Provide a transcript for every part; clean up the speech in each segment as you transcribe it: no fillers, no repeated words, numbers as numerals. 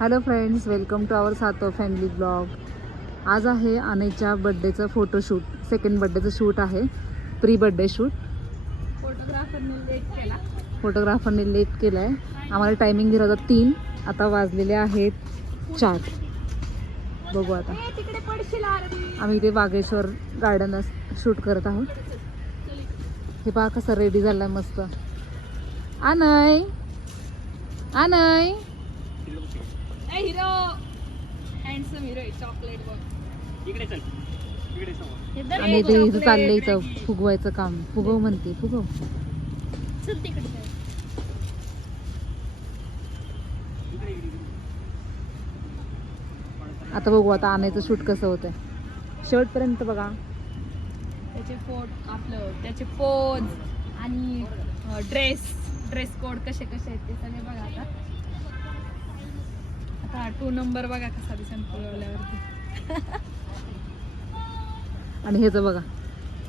Hello friends, welcome to आवर सातो family blog. आज आहे अनयच्या बड्डेचं फोटोशूट. सेकंड बड्डेचं शूट आहे, प्री बड्डे शूट. फोटोग्राफरने लेट केलं आहे. आम्हाला टायमिंग दिला होता 3, आता वाजलेले आहेत 4. बघू आता. आम्ही इथे बागेश्वर गार्डन शूट करत आहोत. हे पहा कसं रेडी झालं आहे मस्त. Anay Anay hero handsome hero आहे. चॉकलेट बघ इकडे चल, इकडे समोर. आणि ते इथं चाललंय इथं फुगवायचं काम. फुगव म्हणते, फुगव. चल तिकडे. आता बघू आता आणायचं शूट कसं होतंय शेवटपर्यंत बघा. त्याचे त्याचे पोज आणि ड्रेस कोड कसे आहेत ते सगळे बघा. आता 2 नंबर बघा कसा दिसेल फुलवल्यावरती. आणि ह्याचं बघा,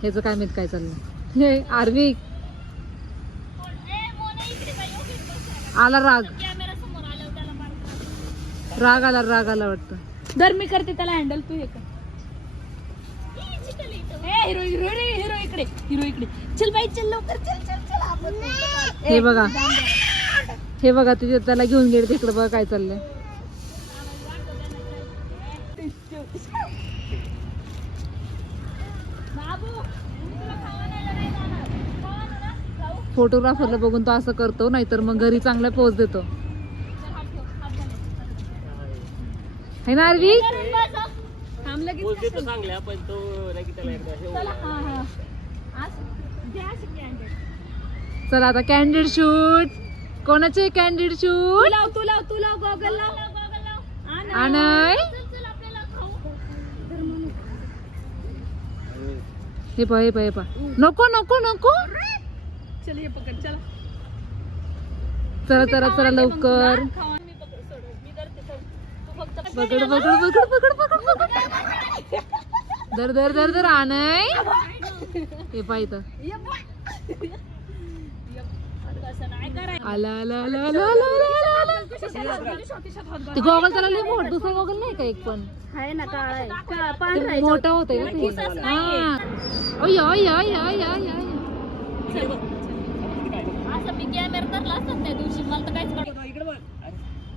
ह्याचं काय माहित काय चाललंय. हे आर्विक आला, राग आला वाटतं. दर मी करते त्याला हँडल, तू हे कर. हिरो इकडे, चल बाई, चल लवकर, चल आपण. हे बघा तुझ्या त्याला घेऊन गेले तिकडे. बघा काय चाललंय. फोटोग्राफरला बघून तो असं करतो, नाहीतर मग घरी चांगला पोज देतो. है ना आर्वी? चला आता कॅन्डिड शूट. कोणाचे कॅन्डिड शूट? तू लाव गॉगल लाव. अनय हे पा नको चल ये पकड, चला लवकर. पकड दर आणय. हे पाय इथं आला. ते गॉगल त्याला लय मोठं, दुसरा गॉगल नाही का एक पण आहे ना, काळा मोठा होतंय ना ते.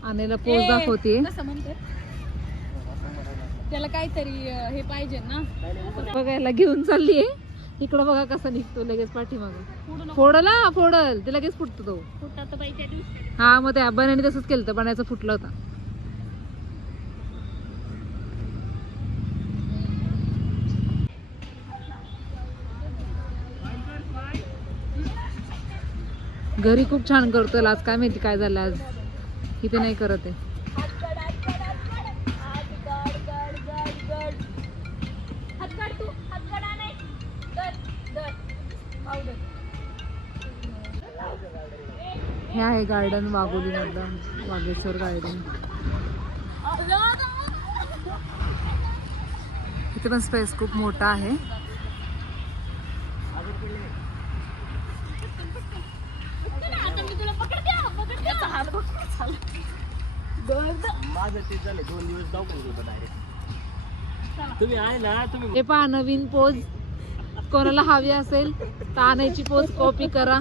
आणायला पोज दाखवते. त्याला काहीतरी हे पाहिजे ना, बघायला घेऊन चालली. इकडं बघा कसा निघतो लगेच पाठीमागं. फोडल ते लगेच फुटतो तो. हा मग त्या बनाने तसंच केलं तर बनायचं फुटलं होता. घरी खूप छान करतोय. आज काय माहिती काय झालं, आज इथे नाही करत आहे. हे आहे गार्डन वाघोली मधलं, वाघेश्वर गार्डन. इथे पण स्पेस खूप मोठा आहे. हे पहा नवीन पोज. कोणाला हवी असेल तर आणायची पोज कॉपी करा.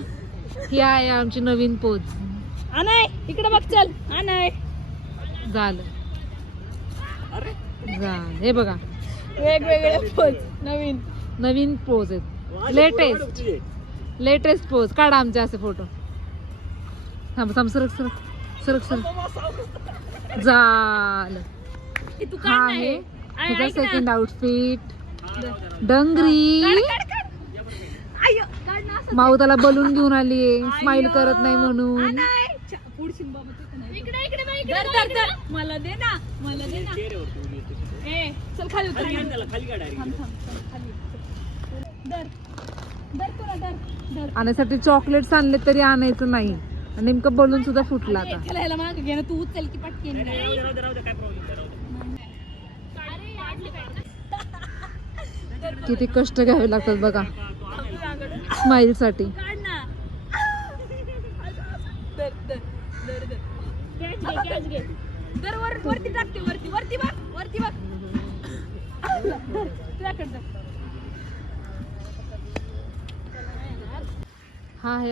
ही आहे आमची नवीन पोज. अनय इकडे बघ, चल अनय. झालं. हे बघा वेगवेगळे पोज, नवीन पोज आहेत. लेटेस्ट पोज काढा आमचे असे फोटो. थांब सरक झालं. हा आहे तिचा सेकंड आउटफिट. डंगरी माऊ त्याला बलून घेऊन आली, स्माइल करत नाही म्हणून. मला दे ना. चल खाली उतर. आणण्यासाठी चॉकलेट्स आणले तरी आणायचं नाही. नेमकं बलून सुद्धा फुटला आता. ह्याला मागे घे ना, तू उचल की पटकन. किती कष्ट घ्यावे लागतात बघा स्माइल साठी. दर वरती टाकते वरती बघ तुझ्याकडे धर. हा आहे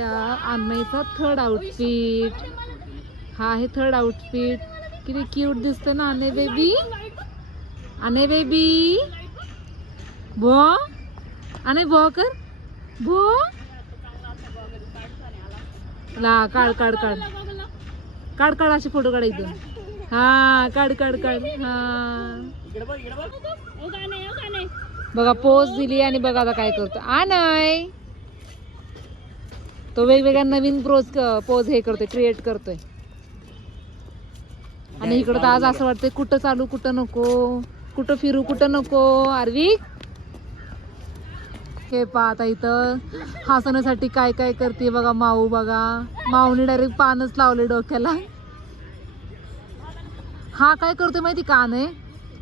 अन्मयचा थर्ड आउटफिट. हा आहे थर्ड आउटफिट. किती क्यूट दिसतं ना अने बेबी. अने बेबी भो अने भो कर भो. ला काढ काढ काढ काढ काढ असे फोटो काढायचे. हा काढ काढ काढ. हा बघा पोज दिली आणि बघा आता काय करतो आनय. तो वेगवेगळ्या नवीन पोज हे करतोय क्रिएट करतोय. आणि इकडं तर आज असं वाटतंय कुठं चालू कुठं नको, कुठं फिरू कुठं नको. आरविक हे पहा आता इथं हसण्यासाठी काय काय करते बघा माऊ. बघा माऊने डायरेक्ट पानच लावले डोक्याला. हा काय करतोय माहिती का नाही,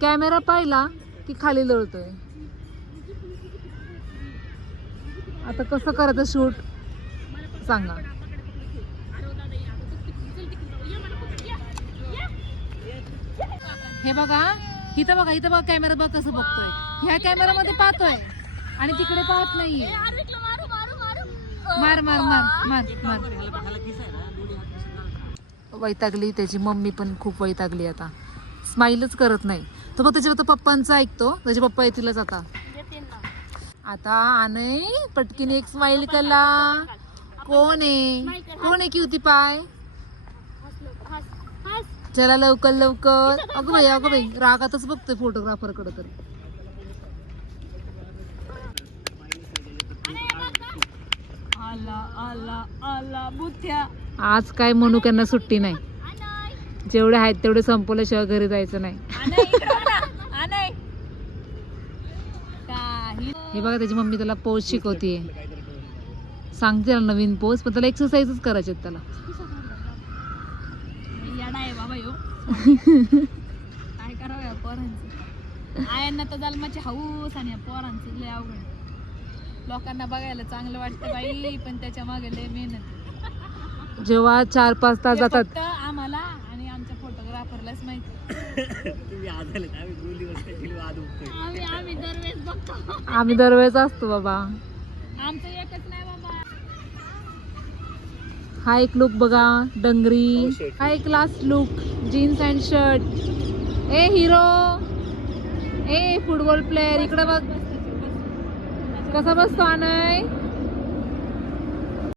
कॅमेरा पाहिला की खाली लोळतोय. आता कसं करायचं शूट सांगा. हे बघा इथं बघा कॅमेरा बघ कसं बघतोय. ह्या कॅमेरामध्ये पाहतोय आणि तिकडे पाहत नाहीये. मार मार मार मार मार. वैतागली त्याची मम्मी पण खूप वैतागली. आता स्माईलच करत नाही तो. मग त्याच्या पप्पांचा ऐकतो. त्याचे पप्पा येतीलच आता. आता आनय पटकीने एक स्माइल कला. कोण आहे क्युती पाय. चला लवकर लवकर. अगं बाई रागातच बघतोय फोटोग्राफर कडे. तर आज काय म्हणू त्यांना सुट्टी नाही. जेवढे आहेत तेवढे संपवल्याशिवाय घरी जायचं नाही. हे बघा त्याची मम्मी त्याला पोज शिकवतीये. सांगते त्याला नवीन पोज, पण त्याला एक्सरसाइजच करायचे त्याला. काय करावं या पोरांचं. आयांना तर जन्माची हाऊस आणि या पोरांचं लय अवघड. लोकांना बघायला चांगलं वाटतं बाई, पण त्याच्या मागे लय मेहनत. जेव्हा 4-5 तास जातात फक्त आम्हाला आणि आमच्या फोटोग्राफरलाच माहिती. आम्ही दरवेळेस बघतो. आम्ही दरवेळेस असतो बाबा. आमचं एकच नाही बाबा. हा एक लुक बघा डंगरी. हा एक last look jeans and shirt. ए हिरो ए फुटबॉल प्लेअर इकडे बघ कसा बसतो अनय.